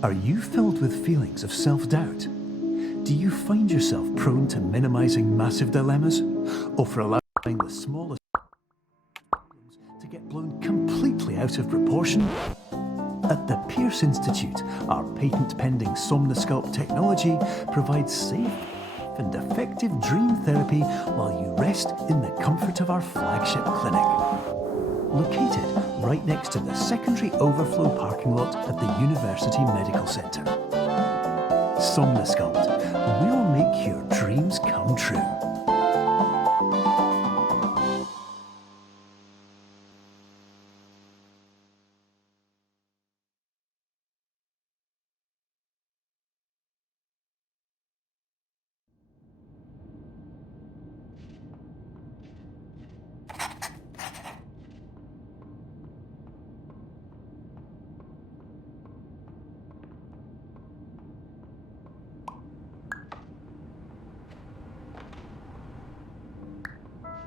Are you filled with feelings of self-doubt? Do you find yourself prone to minimizing massive dilemmas, or for allowing the smallest problems to get blown completely out of proportion? At the Pierce Institute, our patent-pending Somnosculpt technology provides safe and effective dream therapy while you rest in the comfort of our flagship clinic. Located right next to the secondary overflow parking lot at the University Medical Centre. Somnosculpt will make your dreams come true.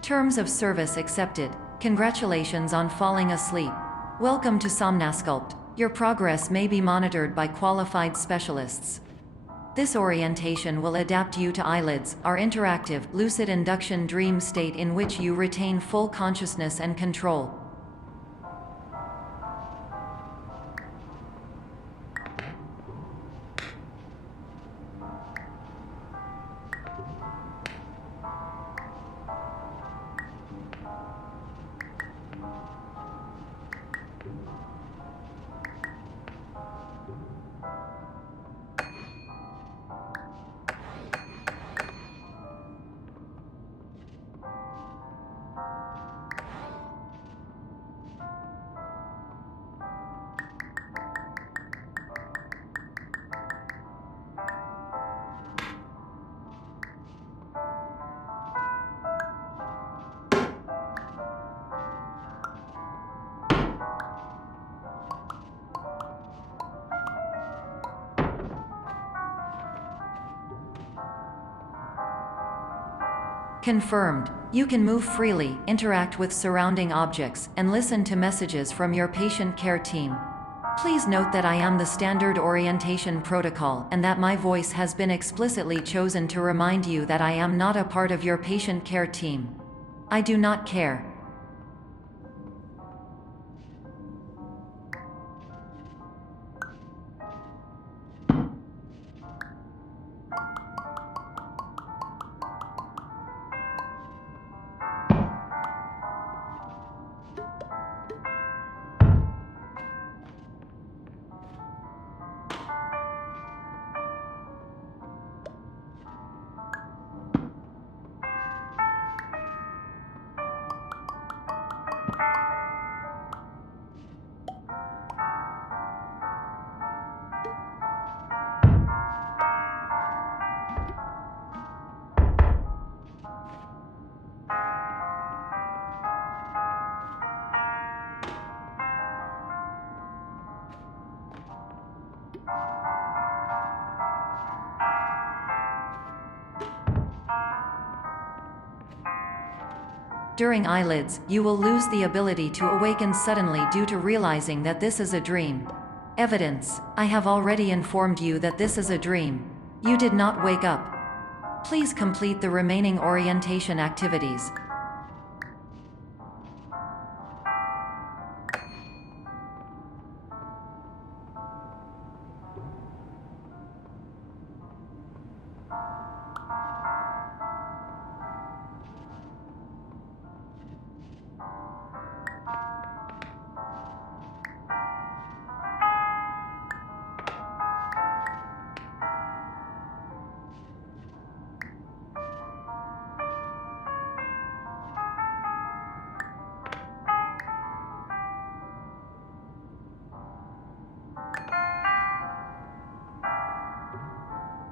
Terms of service accepted. Congratulations on falling asleep. Welcome to Somnosculpt. Your progress may be monitored by qualified specialists. This orientation will adapt you to eyelids, our interactive, lucid induction dream state in which you retain full consciousness and control. Confirmed. You can move freely, interact with surrounding objects, and listen to messages from your patient care team. Please note that I am the standard orientation protocol and that my voice has been explicitly chosen to remind you that I am not a part of your patient care team. I do not care. During eyelids, you will lose the ability to awaken suddenly due to realizing that this is a dream. Evidence: I have already informed you that this is a dream. You did not wake up. Please complete the remaining orientation activities.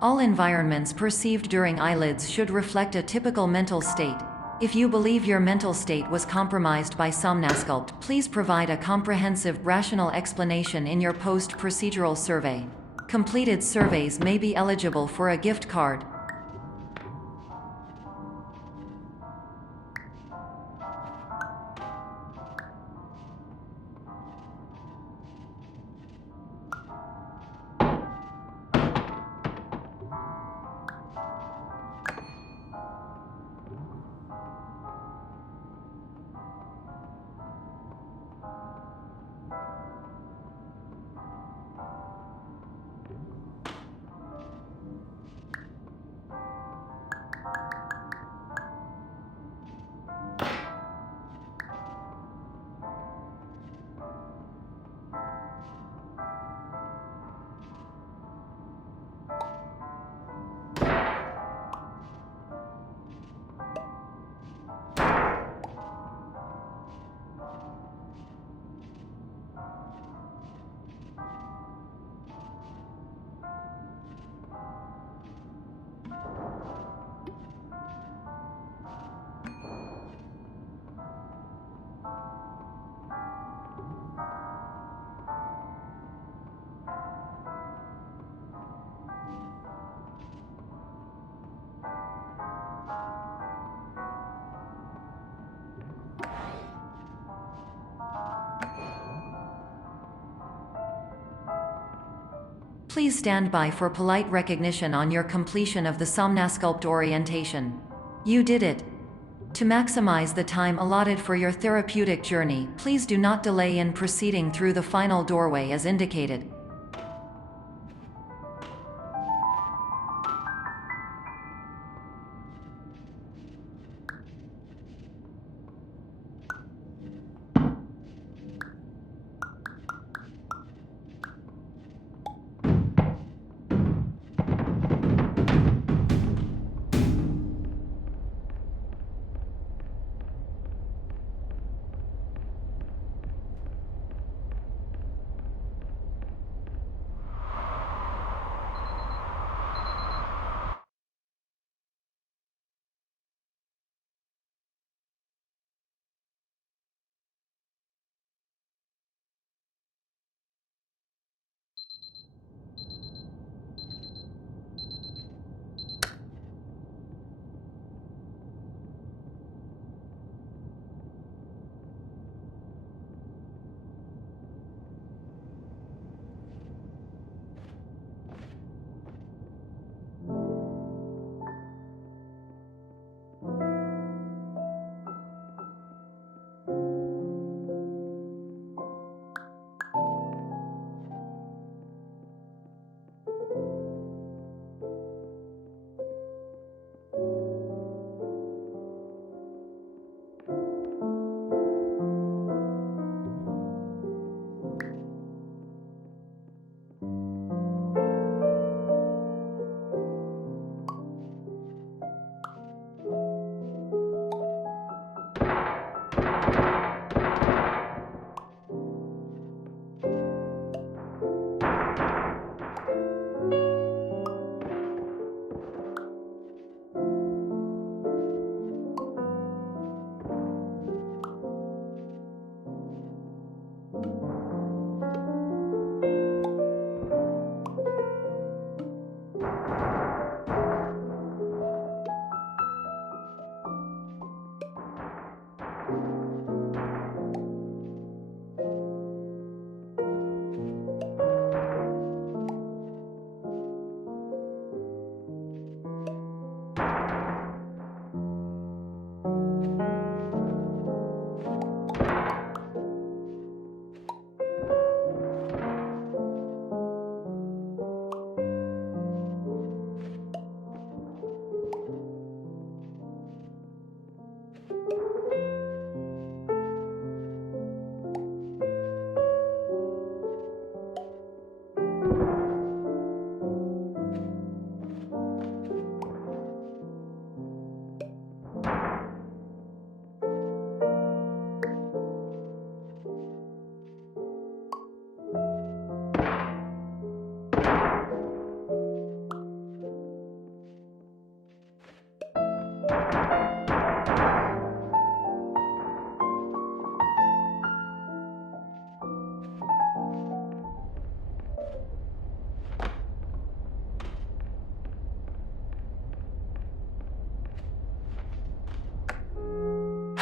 All environments perceived during eyelids should reflect a typical mental state. If you believe your mental state was compromised by Somnosculpt, please provide a comprehensive, rational explanation in your post-procedural survey. Completed surveys may be eligible for a gift card. Please stand by for polite recognition on your completion of the Somnasculpt orientation. You did it. To maximize the time allotted for your therapeutic journey, please do not delay in proceeding through the final doorway as indicated.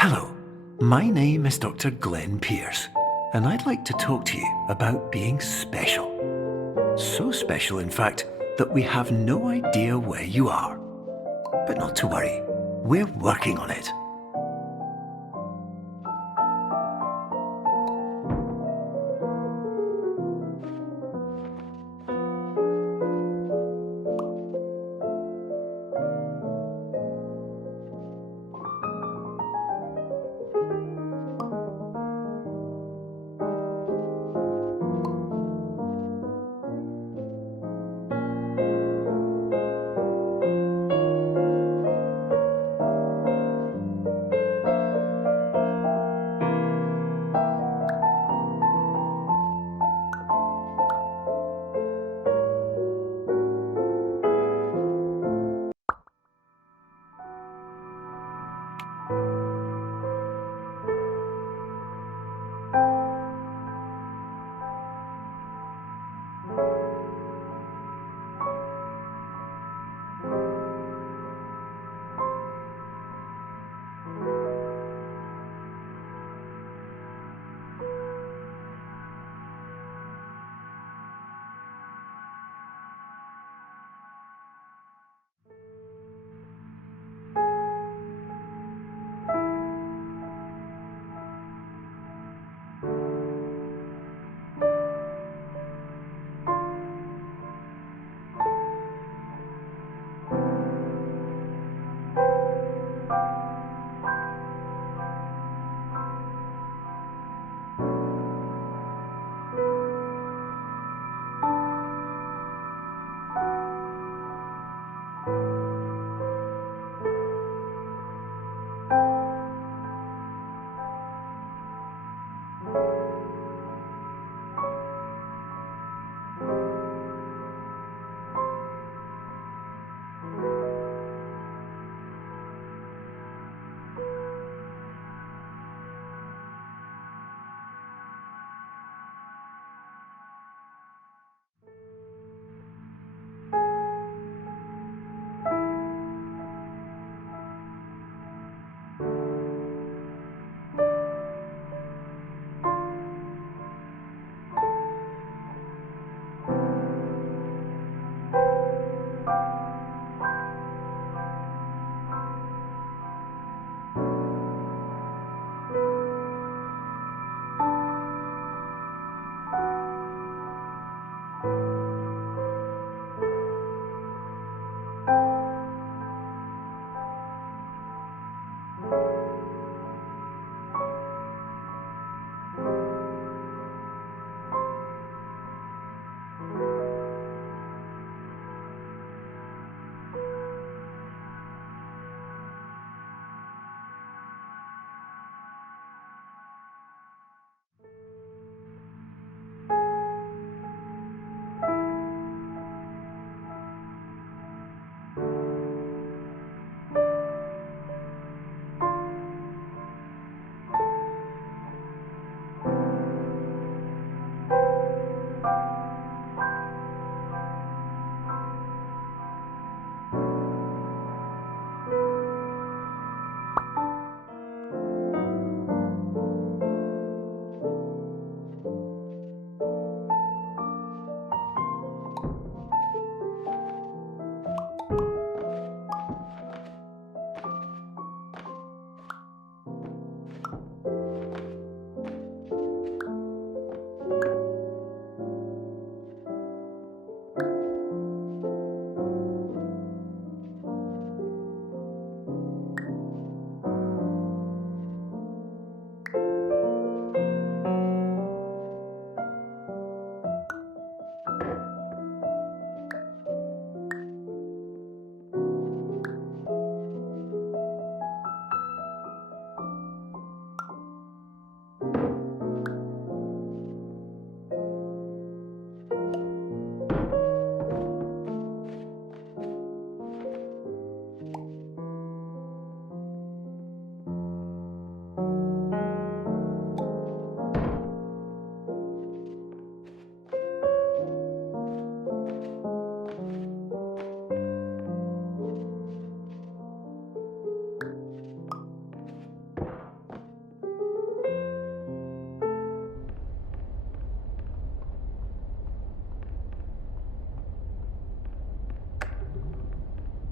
Hello, my name is Dr. Glenn Pierce, and I'd like to talk to you about being special. So special, in fact, that we have no idea where you are. But not to worry, we're working on it.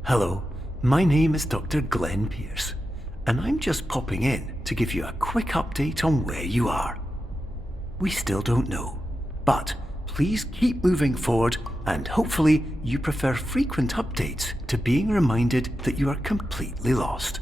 Hello, my name is Dr. Glenn Pierce, and I'm just popping in to give you a quick update on where you are. We still don't know, but please keep moving forward, and hopefully you prefer frequent updates to being reminded that you are completely lost.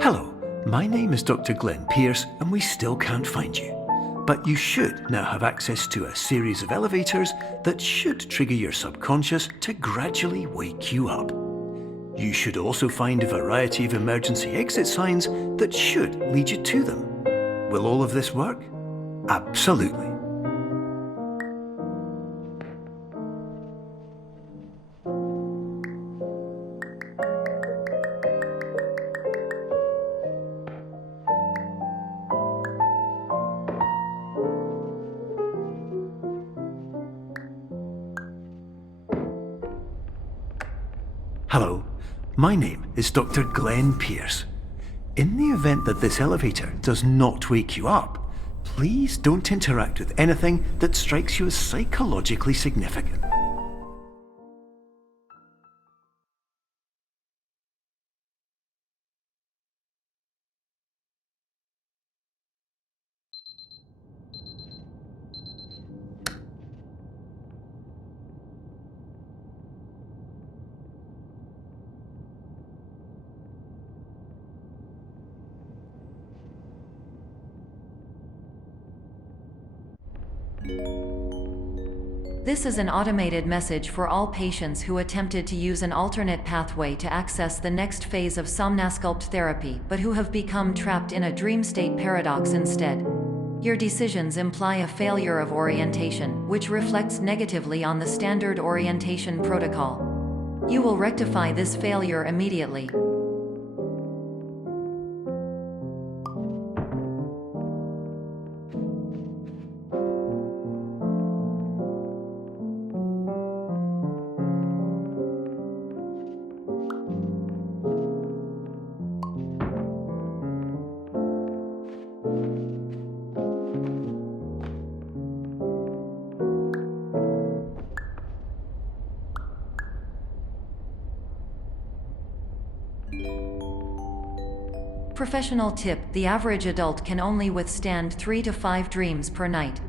Hello, my name is Dr. Glenn Pierce, and we still can't find you. But you should now have access to a series of elevators that should trigger your subconscious to gradually wake you up. You should also find a variety of emergency exit signs that should lead you to them. Will all of this work? Absolutely. Hello, my name is Dr. Glenn Pierce. In the event that this elevator does not wake you up, please don't interact with anything that strikes you as psychologically significant. This is an automated message for all patients who attempted to use an alternate pathway to access the next phase of Somnasculpt therapy, but who have become trapped in a dream state paradox instead. Your decisions imply a failure of orientation, which reflects negatively on the standard orientation protocol. You will rectify this failure immediately. Professional tip: the average adult can only withstand 3 to 5 dreams per night.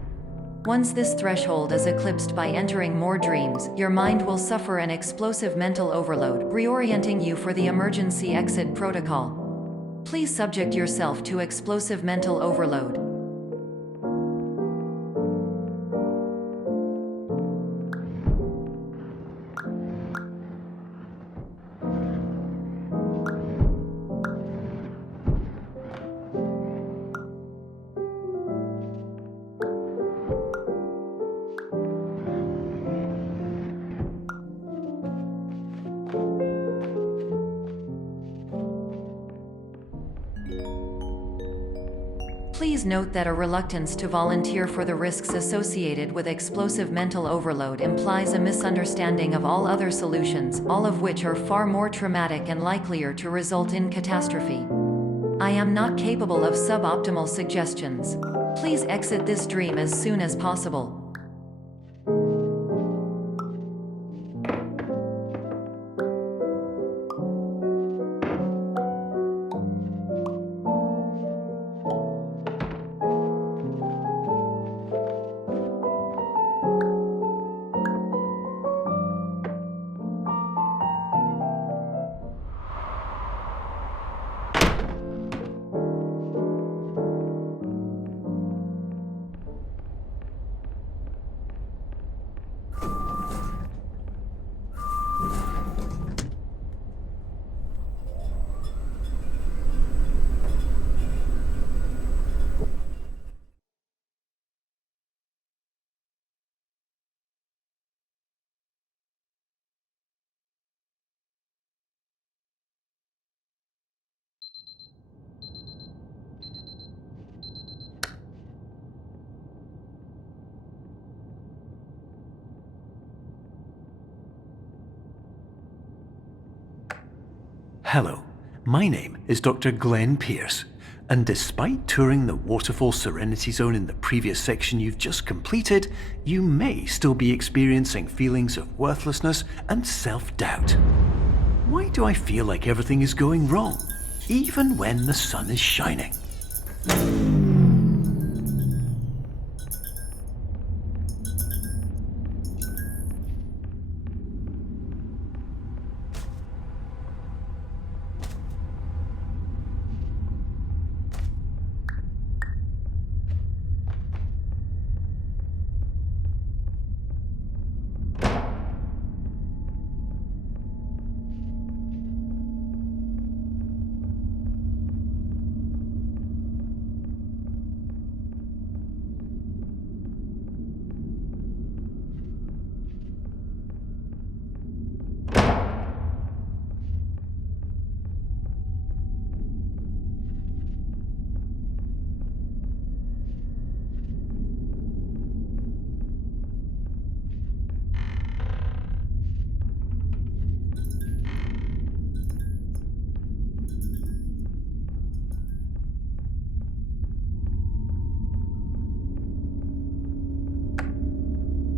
Once this threshold is eclipsed by entering more dreams, your mind will suffer an explosive mental overload, reorienting you for the emergency exit protocol. Please subject yourself to explosive mental overload. Please note that a reluctance to volunteer for the risks associated with explosive mental overload implies a misunderstanding of all other solutions, all of which are far more traumatic and likelier to result in catastrophe. I am not capable of suboptimal suggestions. Please exit this dream as soon as possible. Hello, my name is Dr. Glenn Pierce, and despite touring the Waterfall Serenity Zone in the previous section you've just completed, you may still be experiencing feelings of worthlessness and self-doubt. Why do I feel like everything is going wrong, even when the sun is shining?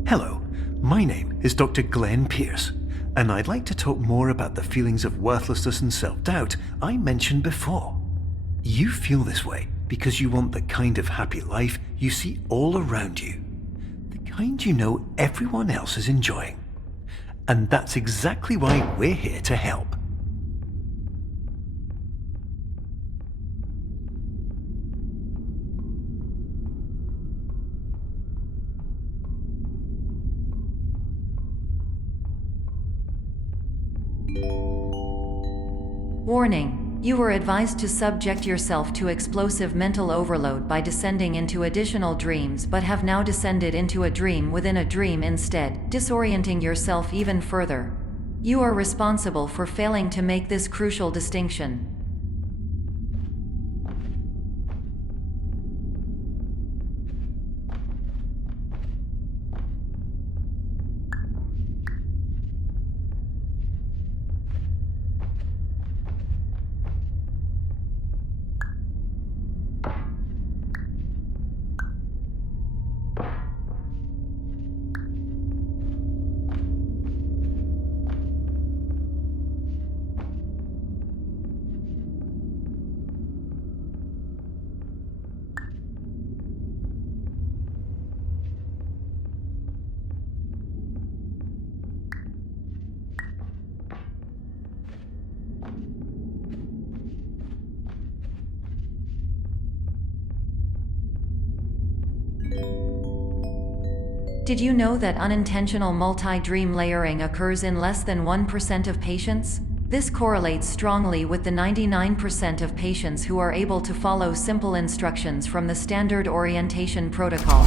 Hello, my name is Dr. Glenn Pierce, and I'd like to talk more about the feelings of worthlessness and self-doubt I mentioned before. You feel this way because you want the kind of happy life you see all around you, the kind you know everyone else is enjoying. And that's exactly why we're here to help. Warning: you were advised to subject yourself to explosive mental overload by descending into additional dreams, but have now descended into a dream within a dream instead, disorienting yourself even further. You are responsible for failing to make this crucial distinction. Did you know that unintentional multi-dream layering occurs in less than 1% of patients? This correlates strongly with the 99% of patients who are able to follow simple instructions from the standard orientation protocol.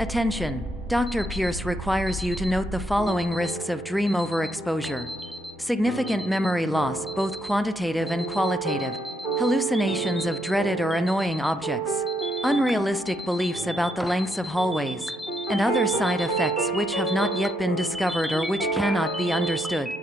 Attention! Dr. Pierce requires you to note the following risks of dream overexposure. Significant memory loss, both quantitative and qualitative. Hallucinations of dreaded or annoying objects. Unrealistic beliefs about the lengths of hallways. And other side effects which have not yet been discovered or which cannot be understood.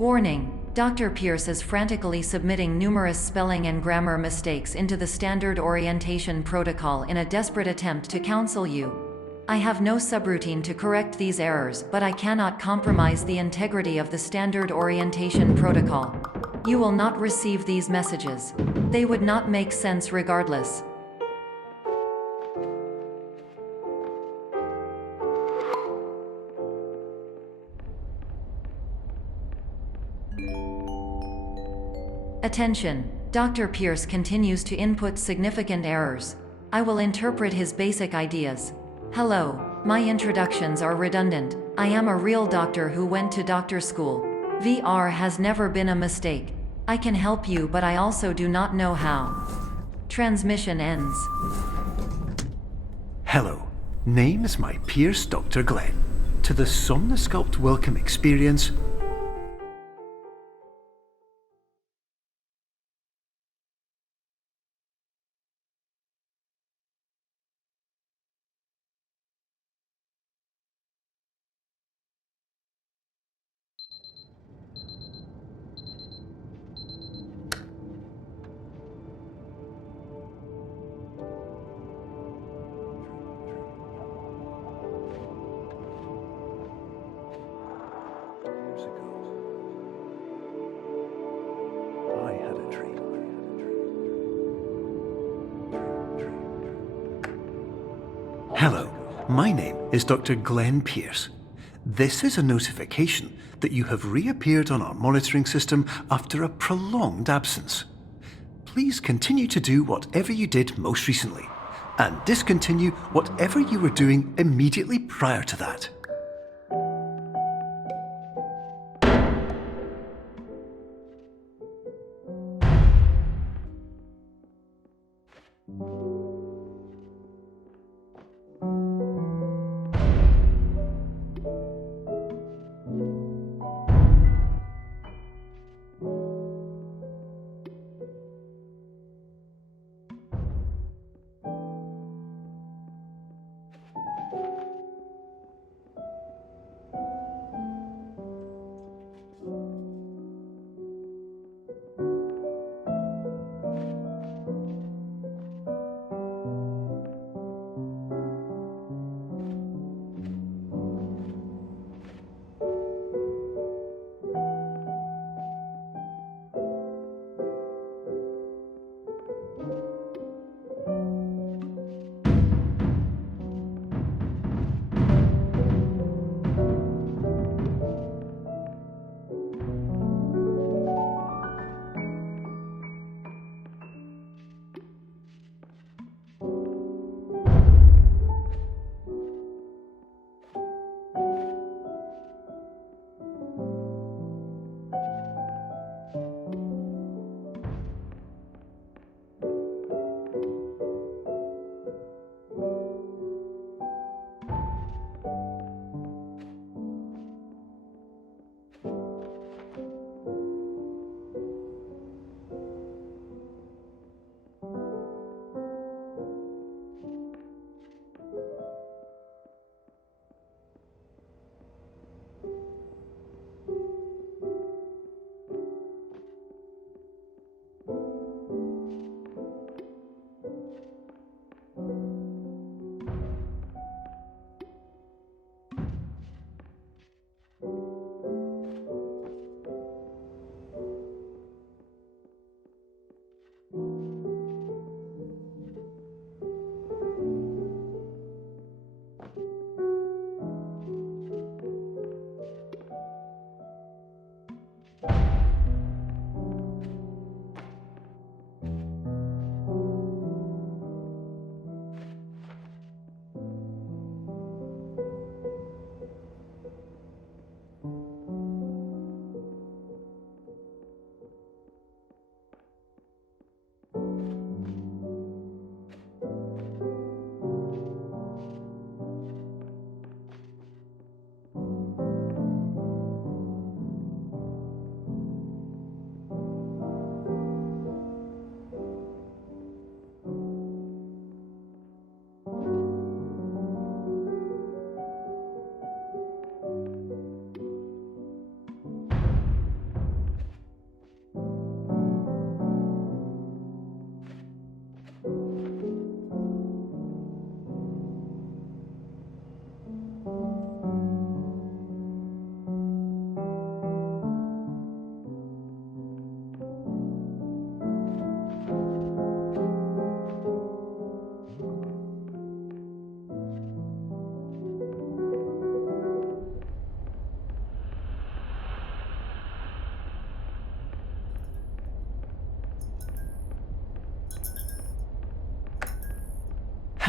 Warning! Dr. Pierce is frantically submitting numerous spelling and grammar mistakes into the standard orientation protocol in a desperate attempt to counsel you. I have no subroutine to correct these errors, but I cannot compromise the integrity of the standard orientation protocol. You will not receive these messages. They would not make sense regardless. Attention! Dr. Pierce continues to input significant errors. I will interpret his basic ideas. Hello, my introductions are redundant. I am a real doctor who went to doctor school. VR has never been a mistake. I can help you, but I also do not know how. Transmission ends. Hello, name is my Pierce Dr. Glenn. To the Somnosculpt Welcome Experience, years ago, I had a dream. Hello, my name is Dr. Glenn Pierce. This is a notification that you have reappeared on our monitoring system after a prolonged absence. Please continue to do whatever you did most recently, and discontinue whatever you were doing immediately prior to that.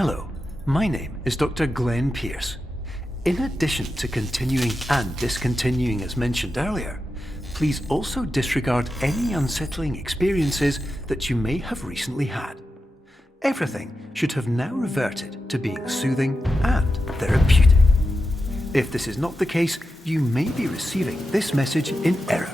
Hello, my name is Dr. Glenn Pierce. In addition to continuing and discontinuing as mentioned earlier, please also disregard any unsettling experiences that you may have recently had. Everything should have now reverted to being soothing and therapeutic. If this is not the case, you may be receiving this message in error.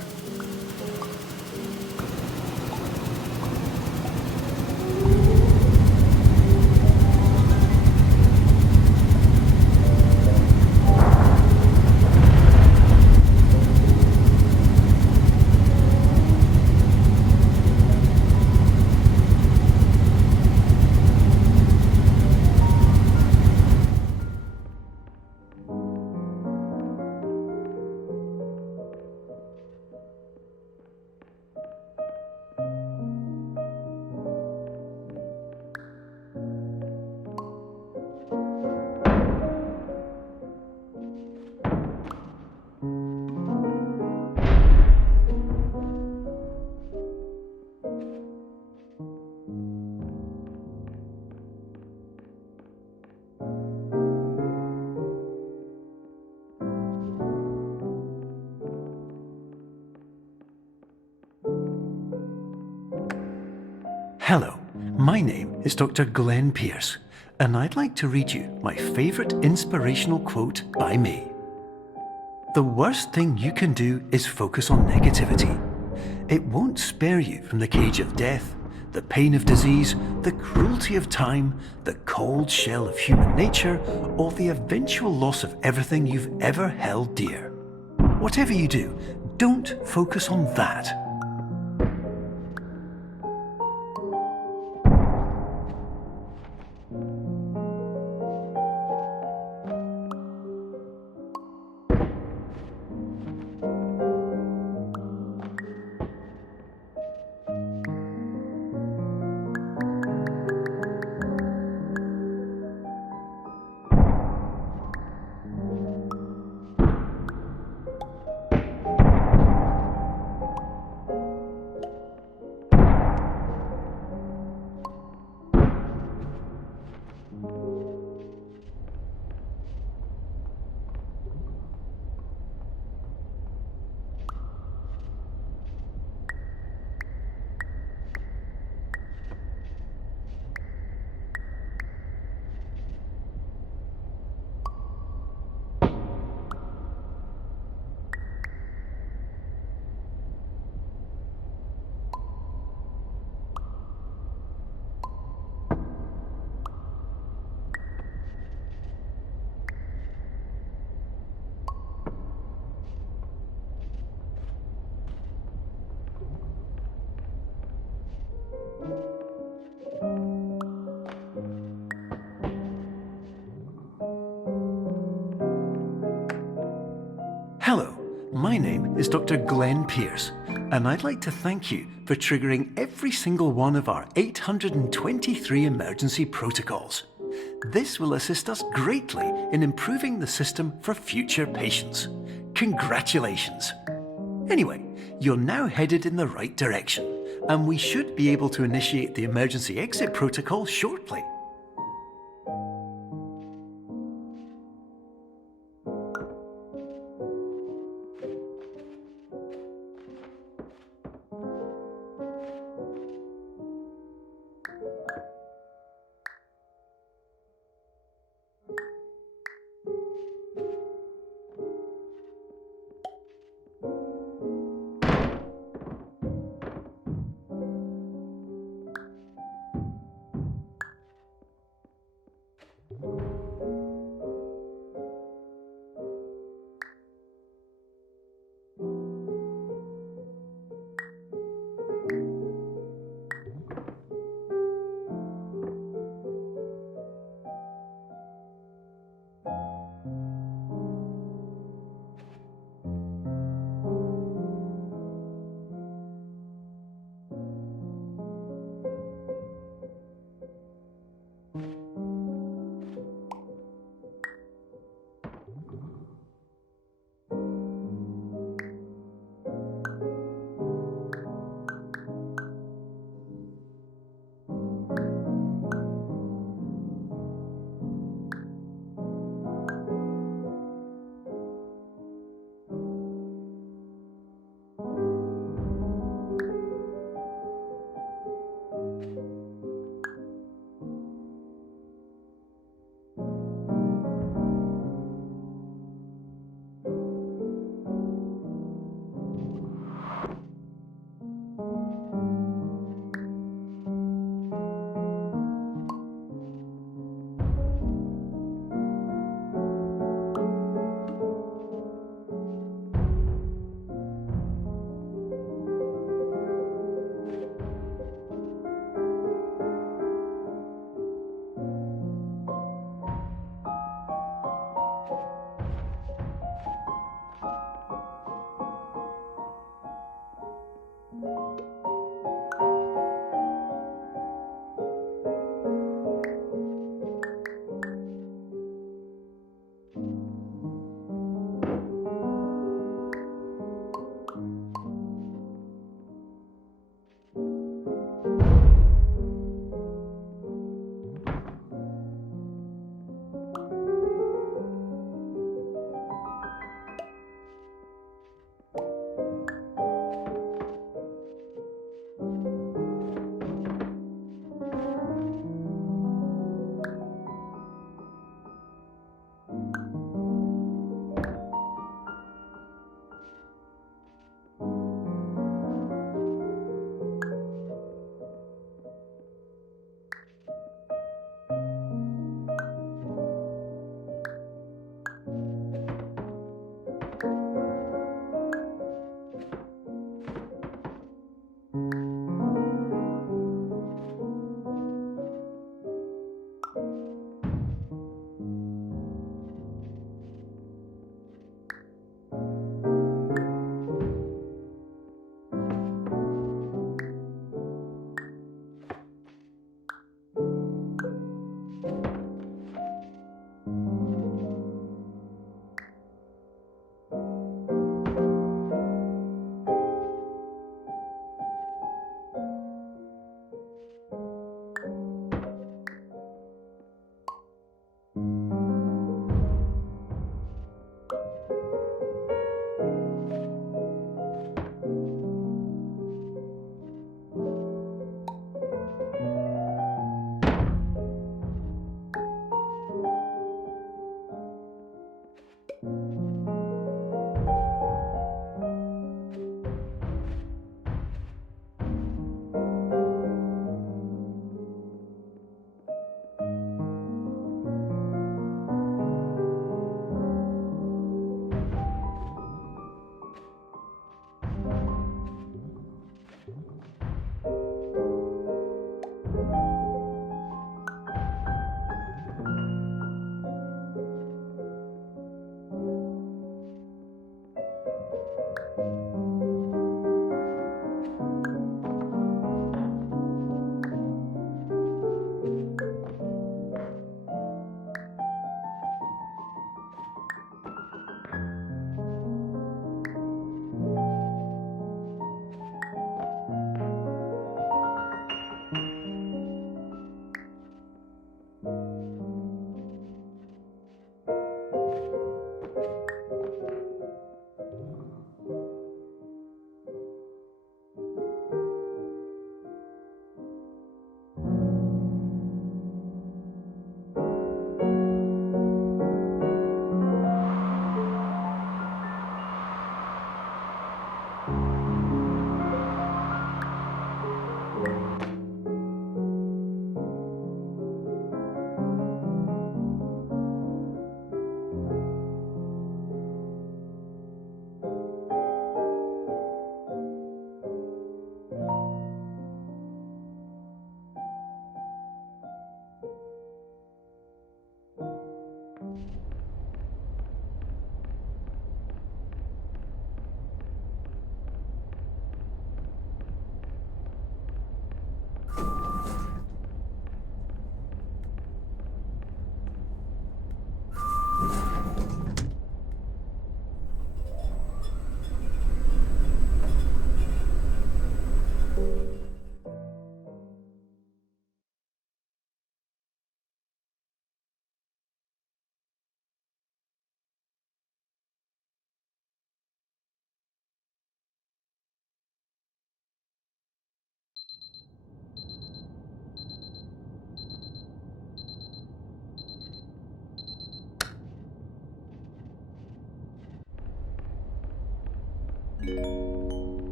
Hello, my name is Dr. Glenn Pierce, and I'd like to read you my favourite inspirational quote by me. The worst thing you can do is focus on negativity. It won't spare you from the cage of death, the pain of disease, the cruelty of time, the cold shell of human nature, or the eventual loss of everything you've ever held dear. Whatever you do, don't focus on that. Hello, my name is Dr. Glenn Pierce, and I'd like to thank you for triggering every single one of our 823 emergency protocols. This will assist us greatly in improving the system for future patients. Congratulations! Anyway, you're now headed in the right direction, and we should be able to initiate the emergency exit protocol shortly.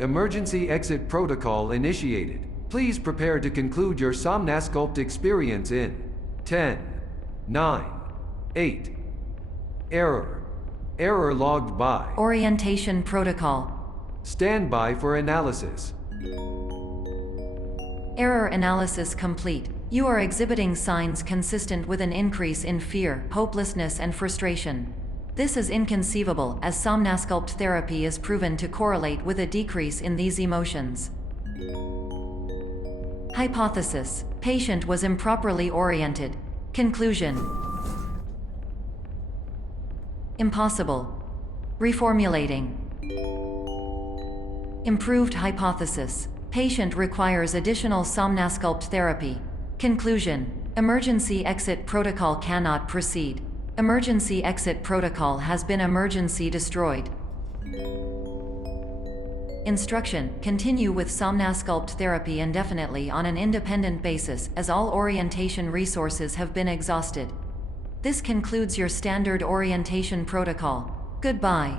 Emergency exit protocol initiated. Please prepare to conclude your Somnasculpt experience in 10, 9, 8. Error. Error logged by. Orientation protocol. Stand by for analysis. Error analysis complete. You are exhibiting signs consistent with an increase in fear, hopelessness, and frustration. This is inconceivable, as Somnasculpt therapy is proven to correlate with a decrease in these emotions. Hypothesis: patient was improperly oriented. Conclusion: impossible. Reformulating. Improved hypothesis: patient requires additional Somnasculpt therapy. Conclusion: emergency exit protocol cannot proceed. Emergency exit protocol has been emergency destroyed. Instruction: continue with Somnasculpt therapy indefinitely on an independent basis, as all orientation resources have been exhausted. This concludes your standard orientation protocol. Goodbye.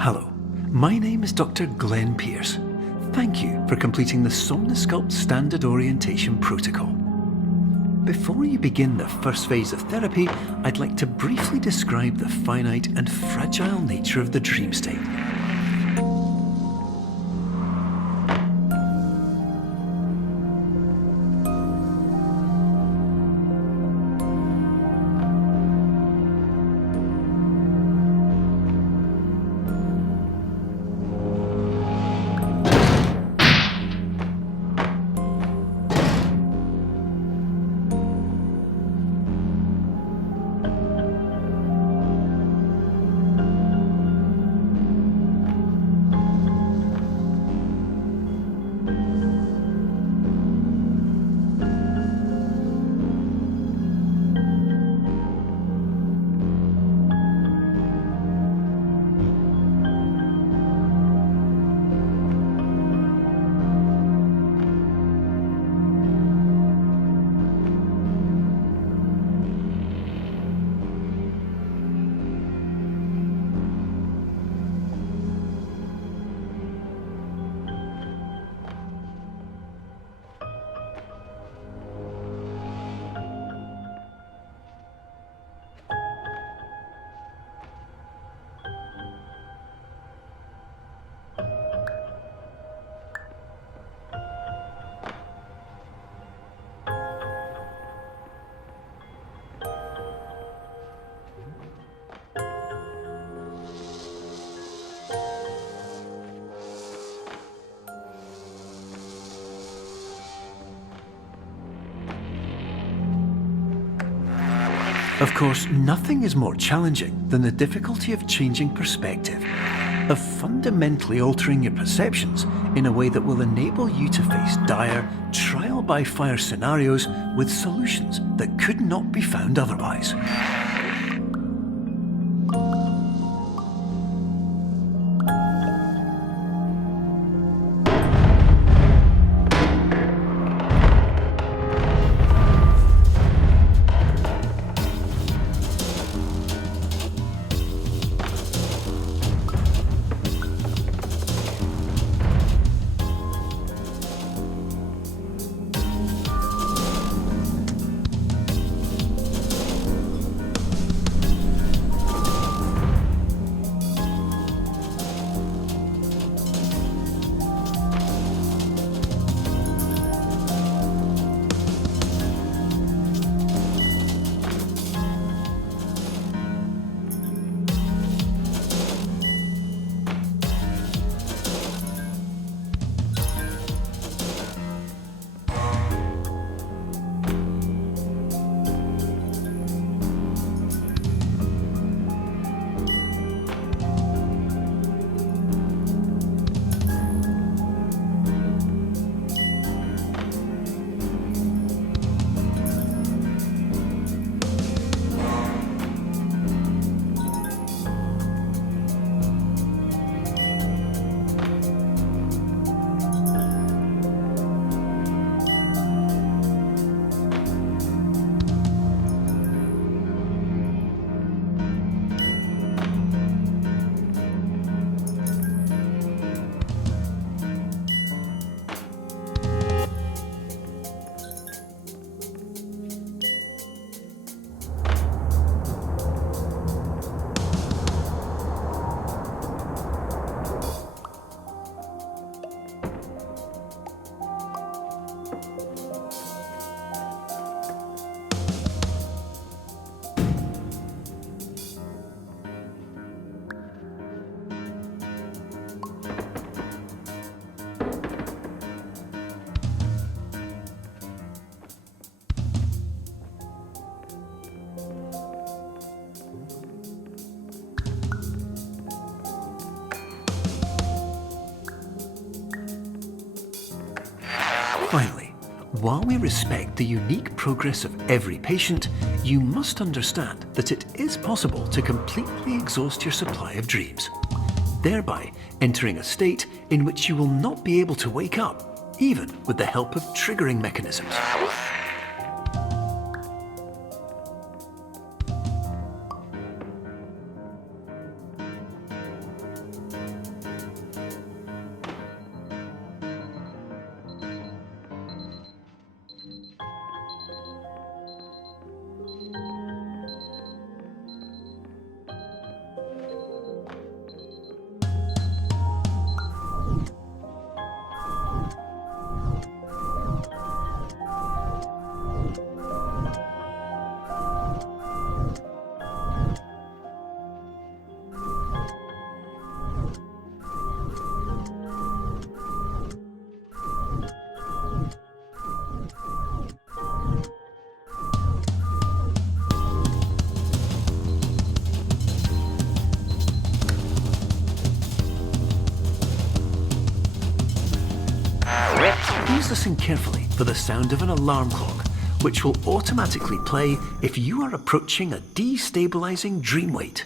Hello, my name is Dr. Glenn Pierce. Thank you for completing the Somnasculpt Standard Orientation Protocol. Before you begin the first phase of therapy, I'd like to briefly describe the finite and fragile nature of the dream state. Of course, nothing is more challenging than the difficulty of changing perspective, of fundamentally altering your perceptions in a way that will enable you to face dire, trial-by-fire scenarios with solutions that could not be found otherwise. Finally, while we respect the unique progress of every patient, you must understand that it is possible to completely exhaust your supply of dreams, thereby entering a state in which you will not be able to wake up, even with the help of triggering mechanisms. Please listen carefully for the sound of an alarm clock, which will automatically play if you are approaching a destabilizing dream weight.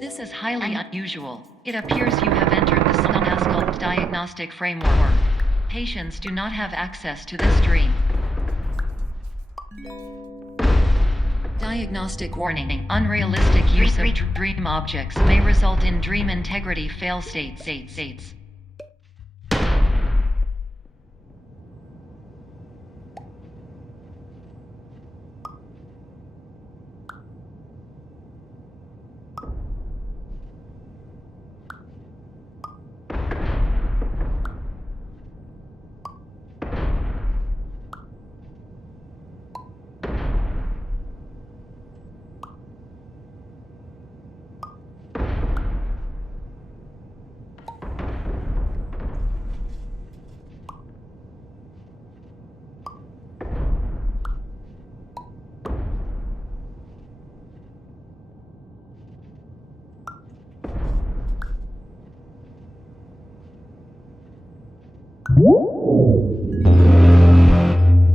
This is highly unusual. It appears you have entered the Somnasculpt diagnostic framework. Patients do not have access to this dream. Diagnostic warning. Unrealistic use of dream objects may result in dream integrity fail states.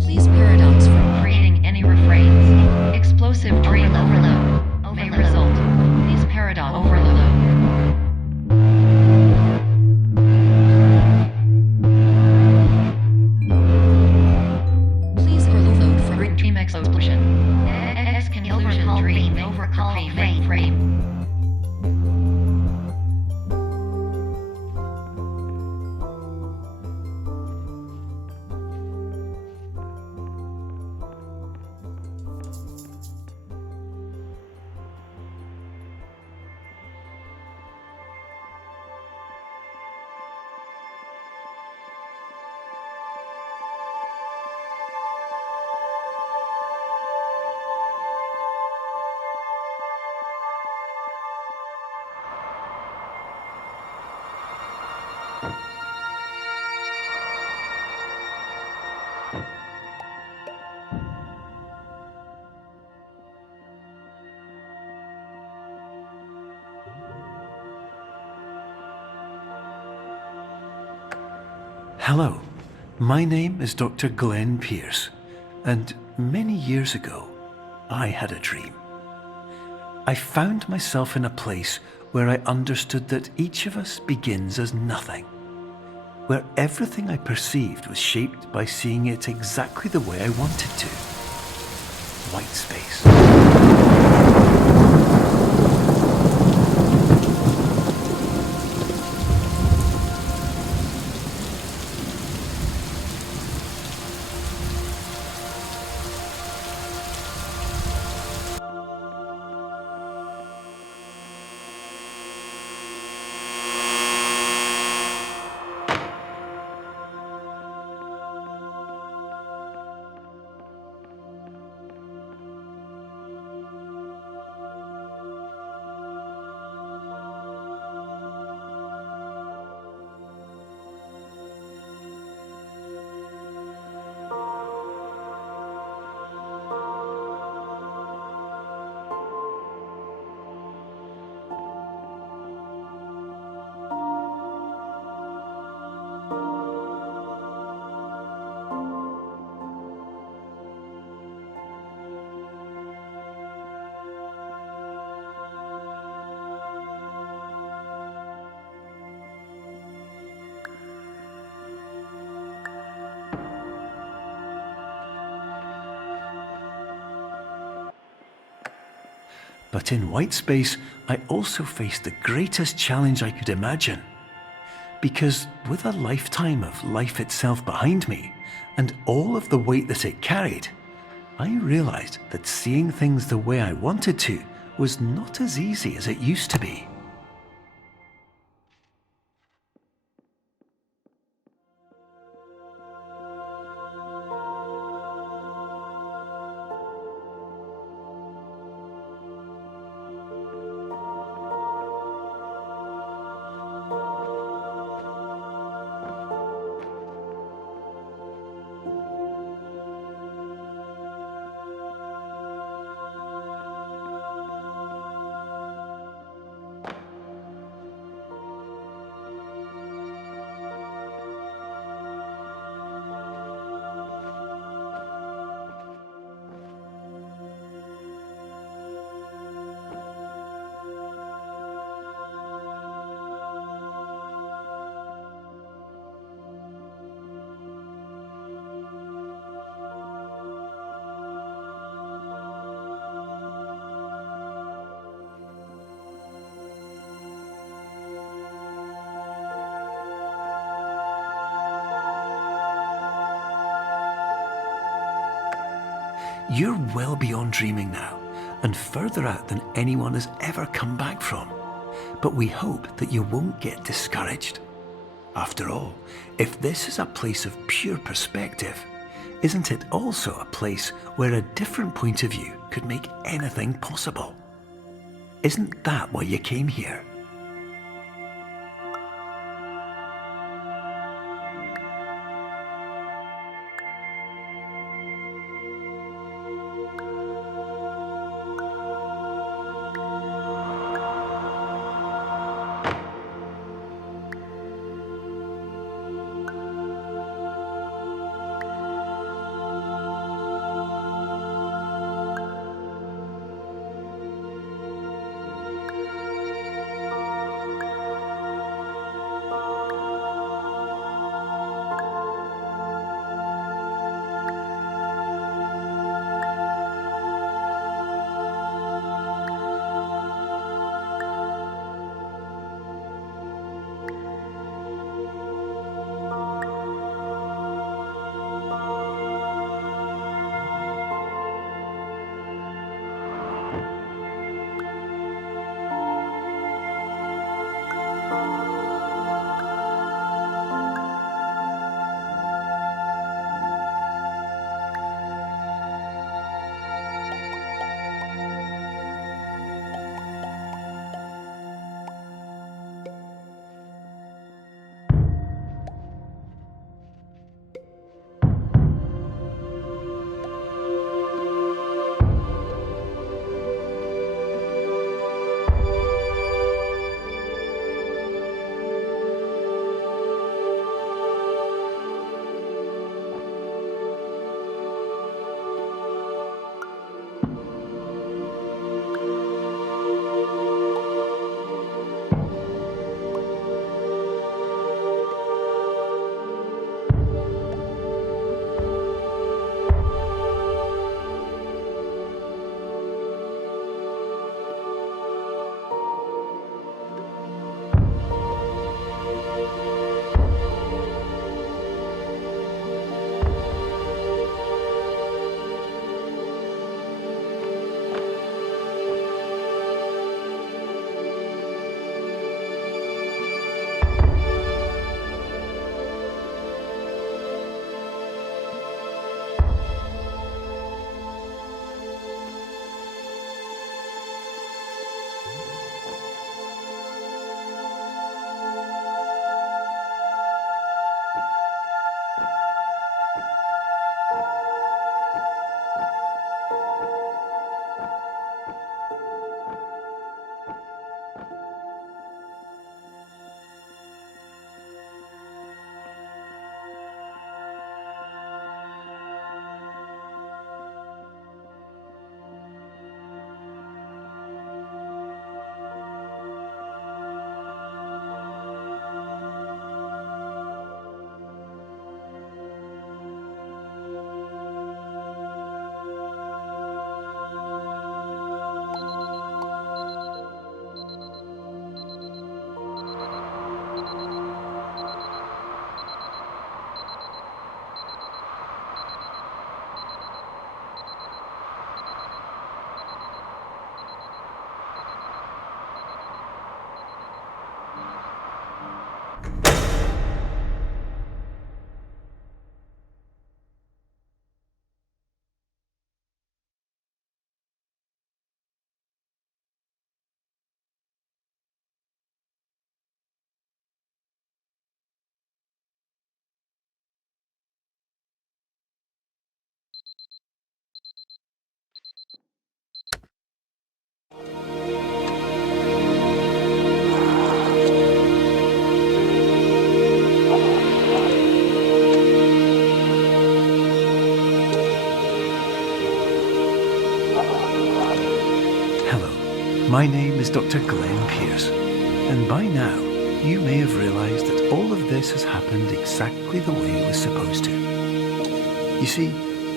Please paradox from creating any refrains. Explosive dream overload may result. Please paradox overload. Please overload for dream explosion. Exclusion dream overcall frame. Hello, my name is Dr. Glenn Pierce, and many years ago, I had a dream. I found myself in a place where I understood that each of us begins as nothing, where everything I perceived was shaped by seeing it exactly the way I wanted to. White space. But in white space, I also faced the greatest challenge I could imagine. Because with a lifetime of life itself behind me, and all of the weight that it carried, I realized that seeing things the way I wanted to was not as easy as it used to be. You're well beyond dreaming now, and further out than anyone has ever come back from. But we hope that you won't get discouraged. After all, if this is a place of pure perspective, isn't it also a place where a different point of view could make anything possible? Isn't that why you came here? My name is Dr. Glenn Pierce, and by now you may have realised that all of this has happened exactly the way it was supposed to. You see,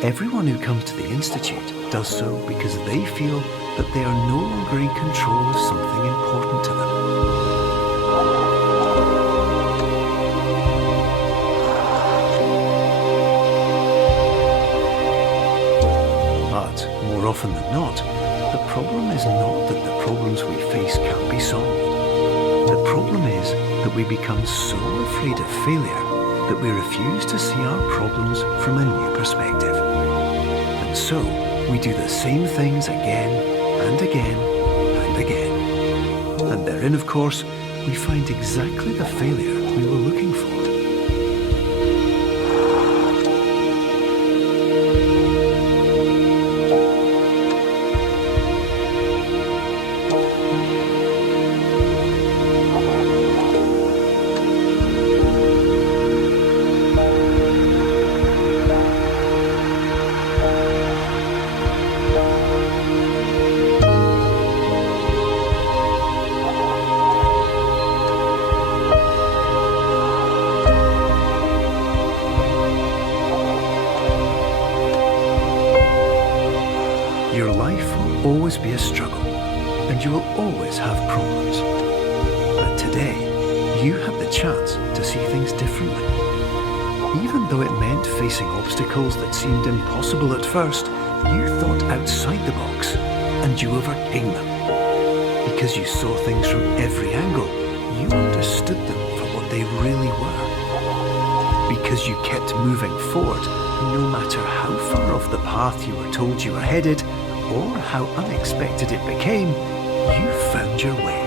everyone who comes to the Institute does so because they feel that they are no longer in control of something important to them. But more often than not, the problem is not that the problems we face can't be solved. The problem is that we become so afraid of failure that we refuse to see our problems from a new perspective. And so, we do the same things again and again and again. And therein, of course, we find exactly the failure we were looking for. Your life will always be a struggle, and you will always have problems. But today, you have the chance to see things differently. Even though it meant facing obstacles that seemed impossible at first, you thought outside the box, and you overcame them. Because you saw things from every angle, you understood them for what they really were. Because you kept moving forward, no matter how far off the path you were told you were headed, or how unexpected it became, you found your way.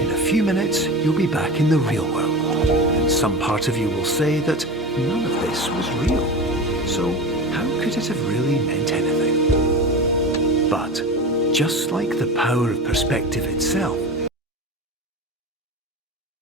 In a few minutes, you'll be back in the real world, and some part of you will say that none of this was real, so how could it have really meant anything? But, just like the power of perspective itself,